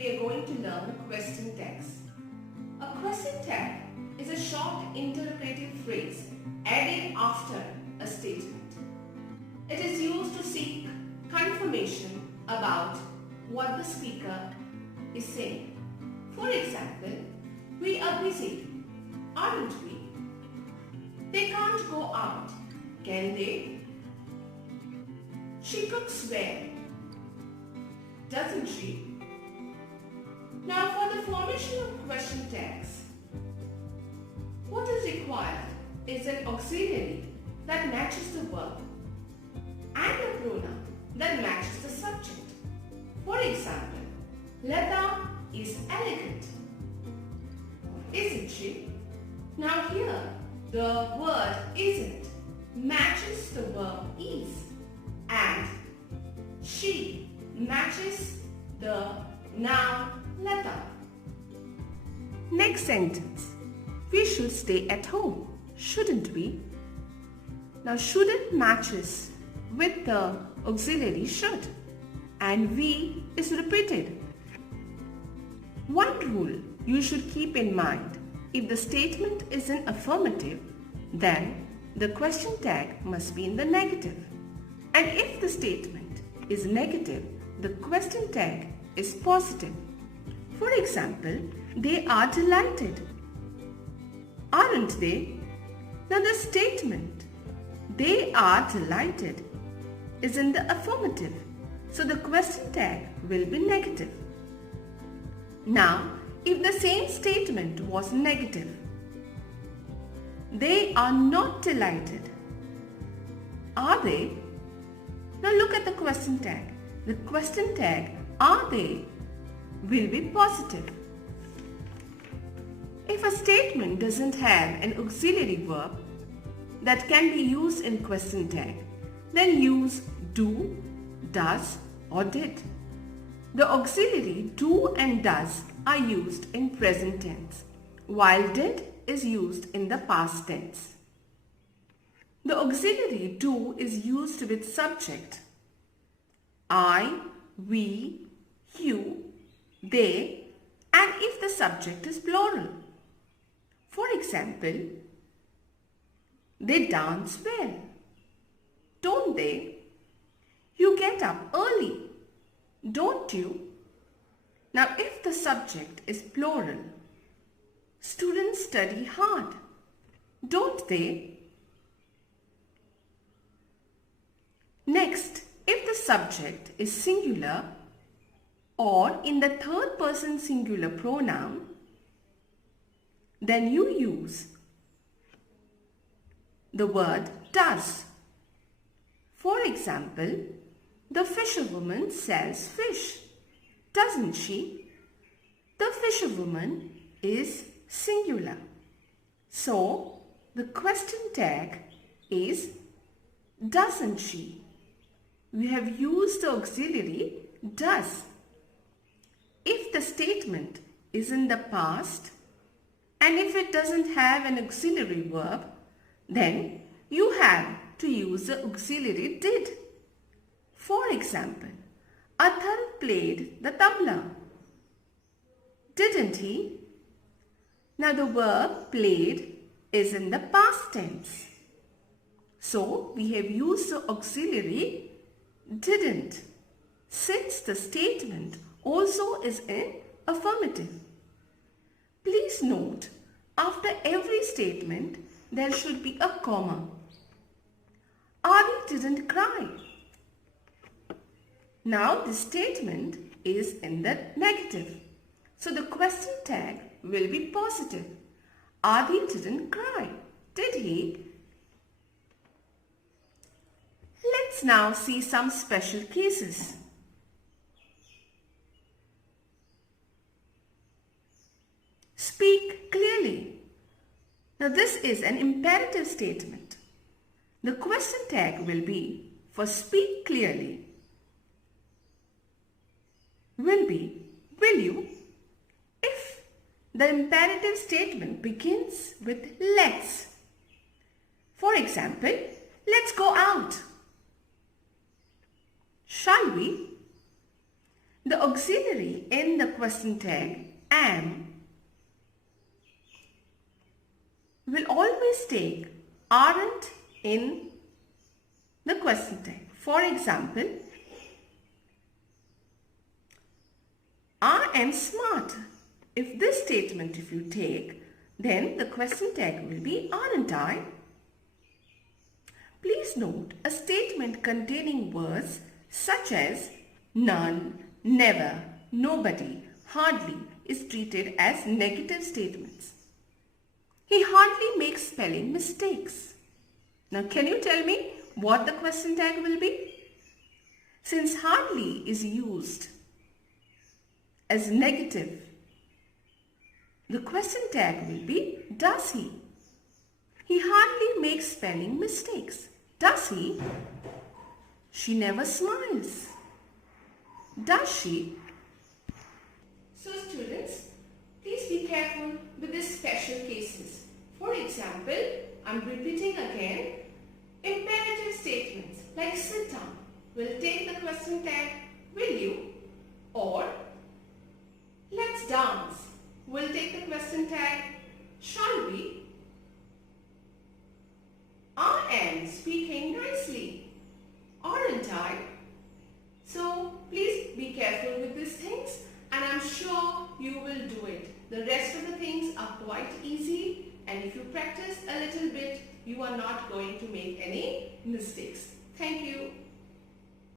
we are going to learn question tags. A question tag is a short interrogative phrase added after a statement. It is used to seek confirmation about what the speaker is saying. For example, we are busy, aren't we? They can't go out, can they? She cooks well, doesn't she? Now for the formation of question tags, what is required is an auxiliary that matches the verb and a pronoun that matches the subject. For example, Lata is elegant, isn't she? Now here, the word isn't matches the verb is and she matches the noun Lata. Next sentence. We should stay at home, shouldn't we? Now shouldn't matches with the auxiliary should and we is repeated. One rule you should keep in mind: if the statement is in affirmative, then the question tag must be in the negative. And if the statement is negative, the question tag is positive. For example, they are delighted, aren't they? Now the statement, they are delighted, is in the affirmative, so the question tag will be negative. Now, if the same statement was negative, they are not delighted, are they? Now look at the question tag. The question tag, are they, will be positive. If a statement doesn't have an auxiliary verb that can be used in question tag, then use do, does or did. The auxiliary do and does are used in present tense, while did is used in the past tense. The auxiliary do is used with subject I, we, you, they, and if the subject is plural. For example, they dance well, don't they? You get up early, don't you? Now if the subject is plural, students study hard, don't they? Next, if the subject is singular or in the third person singular pronoun, then you use the word does. For example, the fisherwoman sells fish, doesn't she? The fisherwoman is singular. So, the question tag is doesn't she? We have used the auxiliary does. If the statement is in the past and if it doesn't have an auxiliary verb, then you have to use the auxiliary did. For example, Atharv played the tabla, didn't he? Now the verb played is in the past tense. So we have used the auxiliary didn't, since the statement also is in affirmative. Please note, after every statement, there should be a comma. Adi didn't cry. Now the statement is in the negative, so the question tag will be positive. Adi didn't cry, did he? Let's now see some special cases. Speak clearly. Now this is an imperative statement. The question tag will be for speak clearly. Will be, will you? If the imperative statement begins with let's. For example, let's go out. Shall we? The auxiliary in the question tag am will always take aren't in the question tag. For example, I am smart. If this statement if you take, then the question tag will be aren't I? Please note a statement containing words such as none, never, nobody, hardly is treated as negative statements. He hardly makes spelling mistakes. Now can you tell me what the question tag will be? Since hardly is used as negative, the question tag will be does he? He hardly makes spelling mistakes. Does he? She never smiles. Does she? So students, please be careful with these special cases. For example, I'm repeating again, imperative statements like sit down will take the question tag will you, or let's dance will take the question tag shall we. I am speaking nicely, aren't I? So please be careful with these things and I'm sure you will do it. The rest of the things are quite easy and if you practice a little bit, you are not going to make any mistakes. Thank you.